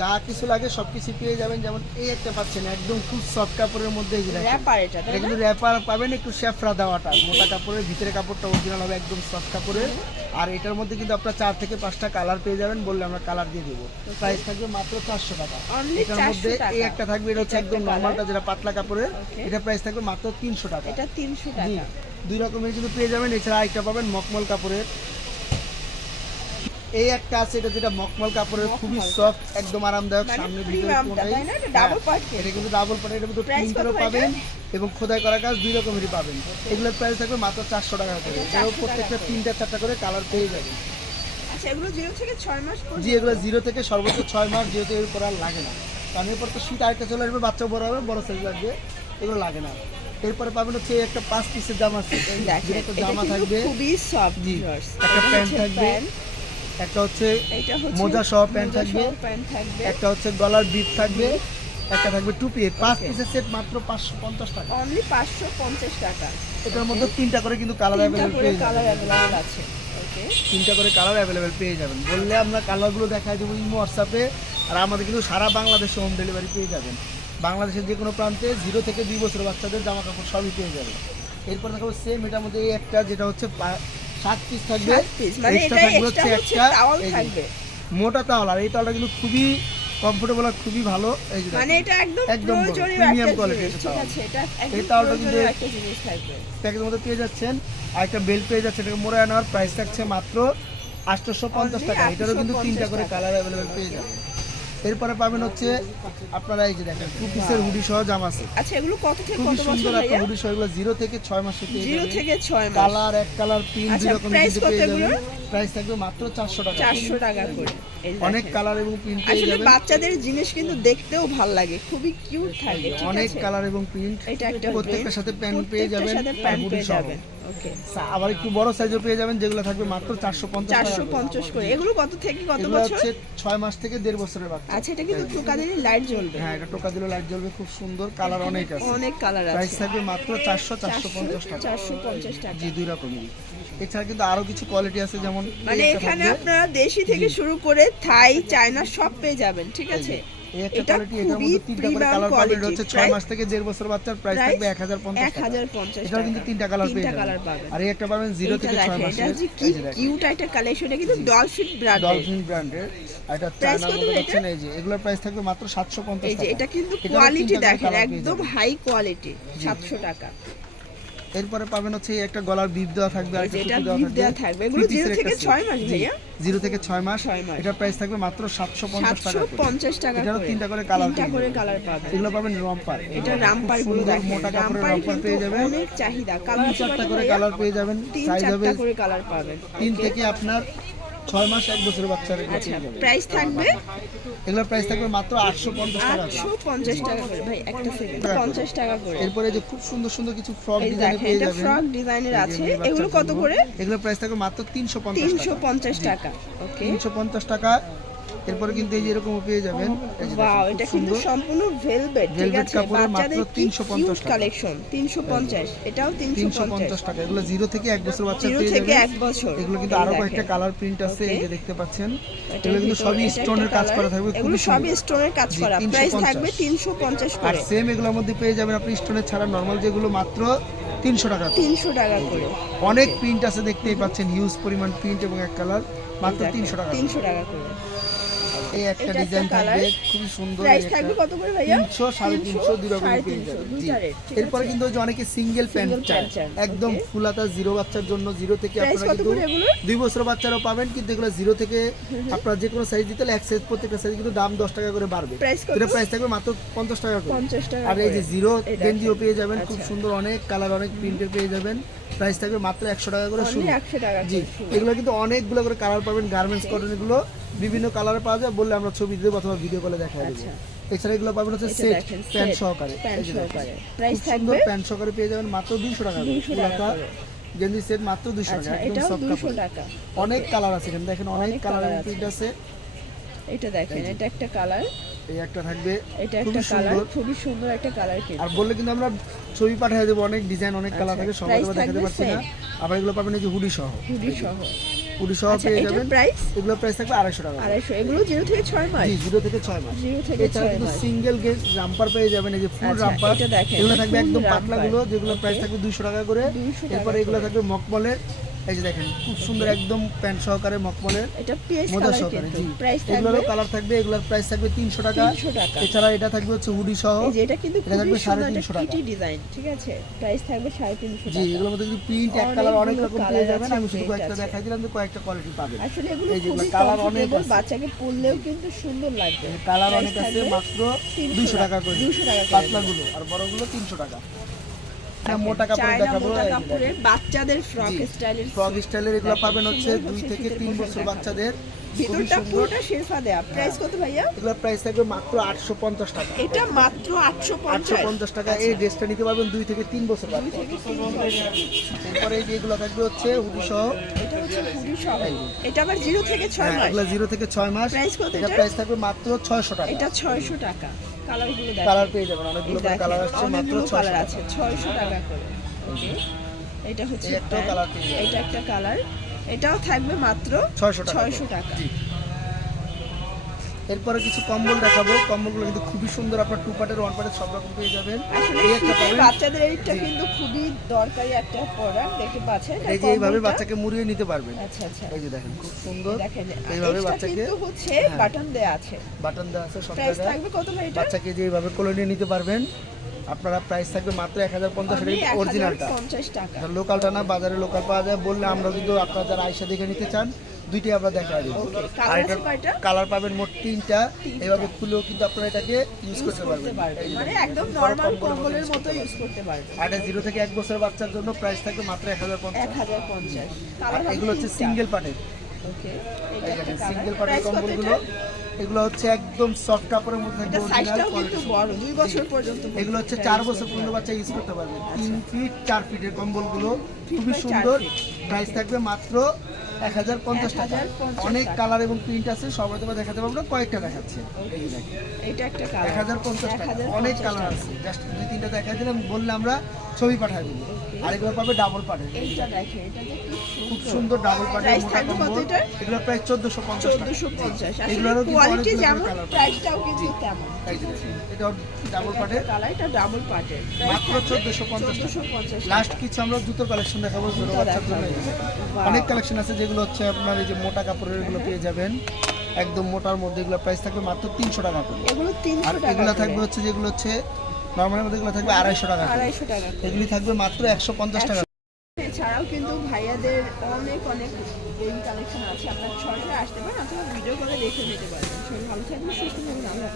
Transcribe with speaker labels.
Speaker 1: যা কিছু লাগে সব কিছু পেয়ে যাবেন। যেমন এই একটা পাচ্ছেন একদম খুব সফট কাপড়ের মধ্যে
Speaker 2: র্যাপার এটা
Speaker 1: কিন্তু র্যাপার পাবেন একটু শেফরা দেওয়াটা। মোটা কাপড়ের ভিতরে কাপড়টা অরিজিনাল হবে একদম সফট কাপড়ের। আর এটার মধ্যে কিন্তু আপনার চার থেকে পাঁচটা কালার পেয়ে যাবেন বললে আমরা কালার দিয়ে দেবো। প্রাইস থাকবে মাত্র চারশো টাকা। এটার মধ্যে। এই একটা থাকবে এটা হচ্ছে একদম নর্মালটা যেটা পাতলা কাপড়ের। এটা প্রাইস থাকবে মাত্র তিনশো টাকা।
Speaker 2: এটা তিনশো টাকা।
Speaker 1: দুই রকমের কিন্তু পেয়ে যাবেন। এছাড়া আরেকটা পাবেন মকমল কাপড়ের। এই একটা আছে এটা যেটা মকমল কাপড়ের খুবই সফট একদম আরামদায়ক
Speaker 2: মানে
Speaker 1: সামনে ভিতরে?
Speaker 2: এটা
Speaker 1: হ্যাঁ, এটা কিন্তু ডাবল পার্ট এটা কিন্তু প্রিন্টেরও পাবেন এবং খোদাই করা কাজ দুই রকমেরই পাবেন। এগুলোর প্রাইস থাকবে মাত্র চারশো টাকা করে।
Speaker 2: 400
Speaker 1: প্রত্যেকটা তিনটা চারটা করে কালার পেয়ে যাবেন।
Speaker 2: আচ্ছা এগুলো জিরো থেকে ছয় মাস
Speaker 1: জি এগুলো জিরো থেকে সর্বোচ্চ ছয় মাস যেহেতু এর করার লাগে না। কারণ এরপর তো শীত আরেকটা চলে আসবে বাচ্চা বড় হবে বড় সাইজ লাগবে এগুলো লাগে না। এরপরে পাবেন হচ্ছে একটা পাঁচ পিসের জামা আছে। জামা থাকবে
Speaker 2: খুবই সফট
Speaker 1: জি একটা প্যান্ট থাকবে। একটা হচ্ছে মোজা সহ প্যান্ট থাকবে।
Speaker 2: প্যান্ট থাকবে।
Speaker 1: একটা হচ্ছে গলার বিট থাকবে একটা থাকবে টুপি পাঁচ পিসের সেট মাত্র পাঁচশো পঞ্চাশ টাকা।
Speaker 2: অনলি পাঁচশো পঞ্চাশ টাকা।
Speaker 1: এটার মধ্যে তিনটা করে কিন্তু কালার অ্যাভেলেবেল
Speaker 2: কালার অ্যাভেলেবল আছে।
Speaker 1: তিনটা করে কালার অ্যাভেলেবেল পেয়ে যাবেন। বললে আমরা কালারগুলো দেখাই দেবো ইমো হোয়াটসঅ্যাপে আর আমাদের কিন্তু সারা বাংলাদেশে হোম ডেলিভারি পেয়ে যাবেন। বাংলাদেশের যে কোনো প্রান্তে জিরো থেকে দুই বছর বাচ্চাদের জামা কাপড় সবই পেয়ে যাবেন। এরপর দেখাবো সেম এটার মধ্যে এই একটা যেটা হচ্ছে সাত পিস থাকবে।
Speaker 2: সাত পিস মানে
Speaker 1: থাকবে
Speaker 2: হচ্ছে
Speaker 1: একটা,
Speaker 2: থাকবে।
Speaker 1: মোটা তাওয়াল আর এই তাওয়ালটা কিন্তু খুবই কমফোর্টেবল আর খুবই ভালো। এই যে
Speaker 2: মানে এটা একদম
Speaker 1: একদম বড়,
Speaker 2: প্রয়োজনীয়
Speaker 1: premium
Speaker 2: একটা
Speaker 1: quality
Speaker 2: জিনিস
Speaker 1: একটা
Speaker 2: ঠিক আছে এটা
Speaker 1: এই
Speaker 2: একদম
Speaker 1: কিন্তু-
Speaker 2: একটা জিনিস থাকবে।
Speaker 1: প্যাকের মধ্যে পেয়ে যাচ্ছেন আর একটা বেল্ট পেয়ে যাচ্ছে এটাকে মোড়া নেওয়ার প্রাইস থাকছে মাত্র আটশোশো পঞ্চাশ টাকা। এটারও কিন্তু তিনটা করে কালার অ্যাভেলেবেল পেয়ে যাবেন। এরপরে পাবেন হচ্ছে আপনারা এই যে দেখেন টু পিসের হুডি সহ জামা আছে।
Speaker 2: আচ্ছা এগুলো কত থেকে কত বছর ভাইয়া?
Speaker 1: হুডি সহ এগুলো জিরো থেকে ছয় মাসে পেয়ে
Speaker 2: জিরো
Speaker 1: যাবেন।
Speaker 2: থেকে ছয় মাস।
Speaker 1: কালার এক কালার প্রিন্ট দুই রকম কিন্তু
Speaker 2: কত এগুলোর?
Speaker 1: প্রাইস থাকবে মাত্র চারশো টাকা।
Speaker 2: চারশো টাকা করে।
Speaker 1: অনেক কালার এবং প্রিন্ট
Speaker 2: আসলে বাচ্চাদের জিনিস কিন্তু দেখতেও ভালো লাগে। খুবই কিউট থাকে
Speaker 1: অনেক কালার এবং প্রিন্ট
Speaker 2: এটা একটা
Speaker 1: প্রত্যেকটার সাথে প্যান্ট পেয়ে যাবেন আর
Speaker 2: প্যান্ট
Speaker 1: হুডি
Speaker 2: পেয়ে
Speaker 1: সহ।
Speaker 2: যাবেন। ওকে
Speaker 1: আবার একটু বড় সাইজও পেয়ে যাবেন যেগুলো থাকবে মাত্র
Speaker 2: করে। এগুলো কত থেকে কত বছর?
Speaker 1: হচ্ছে মাস থেকে দেড় বছরের বাচ্চা।
Speaker 2: আচ্ছা এটা কিন্তু টোকাদের লাইট জ্বলবে।
Speaker 1: হ্যাঁ এটা টোকা দিলে লাইট জ্বলবে খুব সুন্দর কালার অনেক আছে।
Speaker 2: অনেক কালার
Speaker 1: প্রাইস থাকবে মাত্র চারশো চারশো পঞ্চাশ টাকা।
Speaker 2: চারশো পঞ্চাশ টাকা।
Speaker 1: জি দুই রকমেরই এছাড়া কিন্তু আরও কিছু কোয়ালিটি আছে যেমন
Speaker 2: মানে এখানে আপনারা দেশি থেকে শুরু করে থাই চায়না সব পেয়ে যাবেন ঠিক আছে? এটা খুবই
Speaker 1: হচ্ছে মাস থেকে দেড় বছর বাচ্চার প্রাইস থাকবে এক হাজার পঞ্চাশ
Speaker 2: এক হাজার পঞ্চাশ
Speaker 1: এটাও কিন্তু তিনটা কালার পেয়ে যাবেন। আর এই একটা পাবেন জিরো থেকে ছয়
Speaker 2: দেখেন এটা হচ্ছে কি কিউট একটা কালেকশন এটা কিন্তু ডলফিন ব্র্যান্ডের
Speaker 1: ডলফিন ব্র্যান্ডের এটা এই যে এগুলোর প্রাইস থাকবে মাত্র সাতশো
Speaker 2: এই যে এটা কিন্তু কোয়ালিটি দেখেন একদম হাই কোয়ালিটি সাতশো টাকা।
Speaker 1: এরপরে পাবেন হচ্ছে একটা গলার বিপ দেওয়া থাকবে আর
Speaker 2: এটা বিপ দেওয়া থাকবে। এগুলো
Speaker 1: Three piece
Speaker 2: জিরো থেকে
Speaker 1: 6
Speaker 2: মাস ভাইয়া?
Speaker 1: জিরো থেকে 6 মাস। এটা প্রাইস থাকবে মাত্র সাতশো পঞ্চাশ
Speaker 2: সাতশো
Speaker 1: টাকা করে।
Speaker 2: পঞ্চাশ টাকা এটা
Speaker 1: তিনটা করে কালার
Speaker 2: তিনটা করে কালার পাবেন।
Speaker 1: এগুলো পাবেন রামপার
Speaker 2: এটা
Speaker 1: রামপারগুলো
Speaker 2: দেখেন।
Speaker 1: মোটা কাপড়ের
Speaker 2: রামপার
Speaker 1: পেয়ে যাবেন।
Speaker 2: অনেক চাহিদা। কালার
Speaker 1: চারটা করে কালার পেয়ে যাবেন। সাইজ হবে
Speaker 2: করে কালার পাবেন।
Speaker 1: তিন থেকে আপনার ছয় মাস এক বছরের বাচ্চার এগুলো
Speaker 2: আচ্ছা প্রাইস থাকবে?
Speaker 1: এগুলোর প্রাইস থাকবে মাত্র আটশো পঞ্চাশ টাকা।
Speaker 2: আটশো পঞ্চাশ টাকা করে ভাই একটা সেকেন্ড পঞ্চাশ টাকা করে।
Speaker 1: এরপরে যে খুব সুন্দর সুন্দর কিছু ফ্রক ডিজাইন পেয়ে যাবেন।
Speaker 2: ফ্রক ডিজাইনের আছে। এগুলো কত করে?
Speaker 1: এগুলোর প্রাইস থাকবে মাত্র তিনশো পঞ্চাশ
Speaker 2: তিনশো পঞ্চাশ টাকা ওকে।
Speaker 1: তিনশো পঞ্চাশ টাকা। এরপরে কিন্তু এই যে এরকম পেয়ে যাবেন।
Speaker 2: ওয়াও এটা কিন্তু সম্পূর্ণ ভেলভেট ঠিক আছে?
Speaker 1: কাপড়ের মাত্র
Speaker 2: বাচ্চাদের কি
Speaker 1: 350
Speaker 2: কিউট
Speaker 1: টাকা।
Speaker 2: কালেকশন 350 এটাও
Speaker 1: তিনশো
Speaker 2: 350
Speaker 1: পঞ্চাশ। টাকা। এগুলো জিরো থেকে এক বছর বাচ্চা পেয়ে
Speaker 2: থেকে
Speaker 1: যাবেন।
Speaker 2: এক বছর।
Speaker 1: এগুলো কিন্তু
Speaker 2: আরও
Speaker 1: কয়েকটা কালার প্রিন্ট আছে এই যে দেখতে পাচ্ছেন। এগুলো কিন্তু সবই স্টোনের কাজ করা থাকবে
Speaker 2: এগুলো সবই স্টোনের কাজ করা। প্রাইস থাকবে 350 করে আর
Speaker 1: সেম এগুলোর মধ্যে পেয়ে যাবেন আপনি স্টোনের ছাড়া নরমাল যেগুলো মাত্র তিনশো টাকা
Speaker 2: তিনশো টাকা করে।
Speaker 1: অনেক প্রিন্ট আছে দেখতেই পাচ্ছেন। হিউজ পরিমাণ প্রিন্ট এবং এক কালার মাত্র তিনশো টাকা
Speaker 2: তিনশো টাকা করে।
Speaker 1: এই একটা ডিজাইন থাকবে। খুবই সুন্দর
Speaker 2: প্রাইস থাকবে কত করে ভাইয়া?
Speaker 1: তিনশো সাড়ে তিনশো দুই রকম পেয়ে যাবেন জি।
Speaker 2: দুইটা rate, ঠিক
Speaker 1: এরপরে কিন্তু ওই যে অনেকে সিঙ্গেল প্যান্ট চায়। একদম
Speaker 2: okay.
Speaker 1: ফুলাতা জিরো বাচ্চার জন্য জিরো থেকে আপনারা কিন্তু দুই বছর বাচ্চারাও পাবেন কিন্তু এগুলো জিরো থেকে আপনারা যে কোনো সাইজ দিতে এক সাইজ প্রত্যেকটা সাইজ কিন্তু দাম দশ টাকা করে বাড়বে। এটা প্রাইস থাকবে মাত্র পঞ্চাশ টাকা করে।
Speaker 2: 50 টাকা
Speaker 1: আর এই যে জিরো গেঞ্জিও পেয়ে যাবেন খুব
Speaker 2: আচ্ছা।
Speaker 1: সুন্দর অনেক কালার অনেক প্রিন্টের পেয়ে যাবেন। প্রাইস থাকবে মাত্র একশো টাকা করে শুরু।
Speaker 2: Only 100 টাকা
Speaker 1: জি এগুলো কিন্তু অনেকগুলো করে কালার পাবেন গার্মেন্টস কটন এগুলো। বিভিন্ন কালারে পাওয়া যায় বললে আমরা ছবি দেবো অথবা ভিডিও কলে দেখা দেবো।
Speaker 2: আচ্ছা।
Speaker 1: এছাড়া এগুলো পাবেন হচ্ছে সেট প্যান্ট সহকারে।
Speaker 2: প্রাইস থাকবে
Speaker 1: প্যান্ট সহকারে পেয়ে যাবেন মাত্র দুশো টাকা
Speaker 2: 200 টাকা
Speaker 1: গেঞ্জি সেট মাত্র দুশো
Speaker 2: আচ্ছা
Speaker 1: টাকা একদম
Speaker 2: এটাও
Speaker 1: সফট
Speaker 2: 200
Speaker 1: কাপড়
Speaker 2: টাকা।
Speaker 1: অনেক কালার আছে এখানে। দেখেন অনেক
Speaker 2: অনেক
Speaker 1: কালার
Speaker 2: colour আছে।
Speaker 1: প্রিন্ট আছে।
Speaker 2: এটা দেখেন এটা একটা কালার
Speaker 1: এই একটা থাকবে।
Speaker 2: এটা একটা কালার খুবই সুন্দর একটা কালার কিন্তু।
Speaker 1: আর বললে কিন্তু আমরা ছবি পাঠিয়ে দেবো অনেক ডিজাইন অনেক কালার
Speaker 2: আচ্ছা,
Speaker 1: থাকে সবাই দেখাতে পারছি না। আবার এগুলো পাবেন এই যে হুডি সহ।
Speaker 2: হুডি সহ।
Speaker 1: সহ
Speaker 2: আচ্ছা
Speaker 1: পেয়ে যাবেন।
Speaker 2: প্রাইস
Speaker 1: এগুলো প্রাইস থাকবে আড়াইশো টাকা
Speaker 2: আড়াইশো এগুলো জিরো থেকে ছয় মাস।
Speaker 1: জি জিরো থেকে ছয় মাস।
Speaker 2: জিরো থেকে ছয় মাস।
Speaker 1: সিঙ্গেল গেজ রাম্পার পেয়ে যাবেন এই যে ফুল
Speaker 2: আচ্ছা,
Speaker 1: রাম্পার এগুলো থাকবে একদম
Speaker 2: রাম্পার।
Speaker 1: পাতলা গুলো যেগুলো প্রাইস থাকবে দুইশো টাকা করে।
Speaker 2: 200
Speaker 1: এরপরে এগুলো। থাকবে মকমলের। এই যে দেখেন খুব সুন্দর একদম প্যান্ট সহকারে মকমলের
Speaker 2: এটা পিএস
Speaker 1: মোজা সহকারে জি। এগুলোরও কালার থাকবে এগুলোর প্রাইস থাকবে তিনশো টাকা।
Speaker 2: 300 টাকা।
Speaker 1: এছাড়া এটা থাকবে হচ্ছে হুডি সহ।
Speaker 2: এই যে এটা কিন্তু
Speaker 1: এটা থাকবে
Speaker 2: সুন্দর
Speaker 1: 350 টাকা।
Speaker 2: কিটি ডিজাইন ঠিক আছে? প্রাইস থাকবে সাড়ে তিনশো
Speaker 1: জি এগুলোর মধ্যে কিন্তু প্রিন্ট এক কালার অনেক রকম পেয়ে যাবেন। আমি শুধু কয়েকটা দেখাই দিলাম যে কয়েকটা কোয়ালিটি পাবেন।
Speaker 2: আসলে এগুলো খুবই
Speaker 1: colour অনেক আছে।
Speaker 2: বাচ্চাকে পরলেও কিন্তু সুন্দর লাগবে।
Speaker 1: কালার অনেক আছে মাত্র
Speaker 2: 300
Speaker 1: দুইশো টাকা। করে।
Speaker 2: 200 টাকা।
Speaker 1: পাতলাগুলো আর বড়গুলো তিনশো টাকা। মোটা কাপড় দেখাবো
Speaker 2: মোটা
Speaker 1: এই যে
Speaker 2: কাপড়ের বাচ্চাদের ফ্রক স্টাইলের
Speaker 1: ফ্রক স্টাইলের এগুলো পাবেন হচ্ছে দুই থেকে তিন বছর বাচ্চাদের।
Speaker 2: ভিতরটা পুরোটা শেরফা দেয়া প্রাইস কত ভাইয়া?
Speaker 1: এগুলোর প্রাইস থাকবে মাত্র আটশো পঞ্চাশ টাকা।
Speaker 2: এটা মাত্র আটশো
Speaker 1: আটশো
Speaker 2: পঞ্চাশ
Speaker 1: পঞ্চাশ টাকা। এই ড্রেসটা নিতে পারবেন দুই থেকে তিন বছর বাচ্চা এরপরে এই যে থাকবে হচ্ছে হুডি সহ।
Speaker 2: এটা হচ্ছে হুডি সহ। এটা আবার জিরো থেকে ছয়
Speaker 1: হ্যাঁ,
Speaker 2: মাস।
Speaker 1: এগুলো থেকে ছয় মাস।
Speaker 2: Price কত
Speaker 1: এটা প্রাইস থাকবে মাত্র ছয়শো টাকা।
Speaker 2: এটা ছয়শো টাকা। কালারগুলো দেখেন
Speaker 1: কালার পেয়ে যাবেন। অনেকগুলো কালার আসছে মাত্র
Speaker 2: কালার আছে। ছয়শো টাকা করে। এটা হচ্ছে
Speaker 1: পেয়ে যাবেন।
Speaker 2: এটা একটা কালার এটাও থাকবে মাত্র ছয়শো
Speaker 1: ছয়শো
Speaker 2: টাকা।
Speaker 1: এরপরে কিছু কম্বল দেখাবো। কম্বলগুলো কিন্তু খুবই সুন্দর। আপনার টু পার্টের ওয়ান পার্টের সব রকম পেয়ে যাবেন।
Speaker 2: বাচ্চাদের এইটা কিন্তু খুবই দরকারি একটা প্রোডাক্ট দেখতে পাচ্ছেন।
Speaker 1: এই যে এইভাবে বাচ্চাকে মুড়িয়ে নিতে পারবেন।
Speaker 2: আচ্ছা আচ্ছা।
Speaker 1: এই যে দেখেন খুব সুন্দর। এইভাবে বাচ্চাকে
Speaker 2: হচ্ছে
Speaker 1: হ্যাঁ।
Speaker 2: বাটন দেয়া আছে।
Speaker 1: বাটন দেওয়া আছে সব জায়গায়।
Speaker 2: থাকবে কত এটা?
Speaker 1: বাচ্চাকে যে এইভাবে কোলে নিয়ে নিতে পারবেন। আপনারা প্রাইস থাকবে মাত্র এক হাজার পঞ্চাশ
Speaker 2: আমি
Speaker 1: অরিজিনালটা
Speaker 2: 1050 টাকা।
Speaker 1: লোকালটা না বাজারে লোকাল পাওয়া যায়। বললে আমরা কিন্তু আপনারা যারা আইসা দেখে নিতে চান দুইটাই আমরা দেখা দিব। আর এটা কালার পাবেন মোট তিনটা। এভাবে খুলেও কিন্তু আপনারা এটাকে ইউজ করতে পারবেন। যে
Speaker 2: মানে একদম নরমাল
Speaker 1: কম্বলের মতো
Speaker 2: কম্বলের
Speaker 1: use
Speaker 2: মতো
Speaker 1: করতে
Speaker 2: ইউজ করতে পারবেন।
Speaker 1: আর এটা জিরো থেকে এক বছর বাচ্চার জন্য প্রাইস থাকবে মাত্র এক হাজার পঞ্চাশ।
Speaker 2: এক হাজার পঞ্চাশ। কালার
Speaker 1: এগুলো হচ্ছে সিঙ্গেল পার্টের
Speaker 2: ওকে
Speaker 1: সিঙ্গেল পার্টের কম্বলগুলো এগুলো হচ্ছে একদম সফট কাপড়ের মধ্যে থাকবে
Speaker 2: এটা সাইজটাও কিন্তু বড় দুই বছর পর্যন্ত
Speaker 1: এগুলো হচ্ছে চার বছর পর্যন্ত বাচ্চা ইউজ করতে পারবে। তিন ফিট চার ফিটের কম্বলগুলো খুবই সুন্দর। প্রাইস থাকবে মাত্র এক হাজার পঞ্চাশ টাকা। অনেক কালার এবং প্রিন্ট আছে সবাই তোমার দেখাতে পারব না কয়েকটা দেখাচ্ছে। এক হাজার পঞ্চাশ টাকা। অনেক কালার আছে। জাস্ট দুই তিনটা দেখাই দিলাম। বললে আমরা ছবি পাঠাই দেবো। আর এগুলো পাবে ডাবল পার্টের
Speaker 2: এইটা দেখে এটা যে
Speaker 1: খুব সুন্দর ডাবল
Speaker 2: এটার?
Speaker 1: এগুলো প্রায় চোদ্দশো পঞ্চাশ এগুলোরও
Speaker 2: কোয়ালিটি যেমন প্রাইসটাও কিন্তু তেমন।
Speaker 1: এটা ডাবল পার্টের
Speaker 2: এটা ডাবল পার্টের
Speaker 1: মাত্র চোদ্দশো পঞ্চাশ লাস্ট কিছু আমরা জুতোর কালেকশন দেখাবো। অনেক কালেকশন আছে যেগুলো হচ্ছে আপনার এই যে মোটা কাপড়ের এগুলো পেয়ে যাবেন। একদম মোটার মধ্যে এগুলো প্রাইস থাকবে মাত্র তিনশো টাকা করে।
Speaker 2: এগুলো তিনশো টাকা
Speaker 1: এগুলো থাকবে হচ্ছে যেগুলো হচ্ছে নর্মালের মধ্যে এগুলো থাকবে আড়াইশো টাকা
Speaker 2: আড়াইশো টাকা
Speaker 1: এগুলি থাকবে মাত্র একশো পঞ্চাশ টাকা।
Speaker 2: এছাড়াও কিন্তু ভাইয়াদের অনেক অনেক বেবি কালেকশন আছে। আপনার সরাসরি আসতে পারেন অথবা ভিডিও করে দেখে নিতে পারেন। ভালো থাকবেন সুস্থ থাকবেন আল্লাহ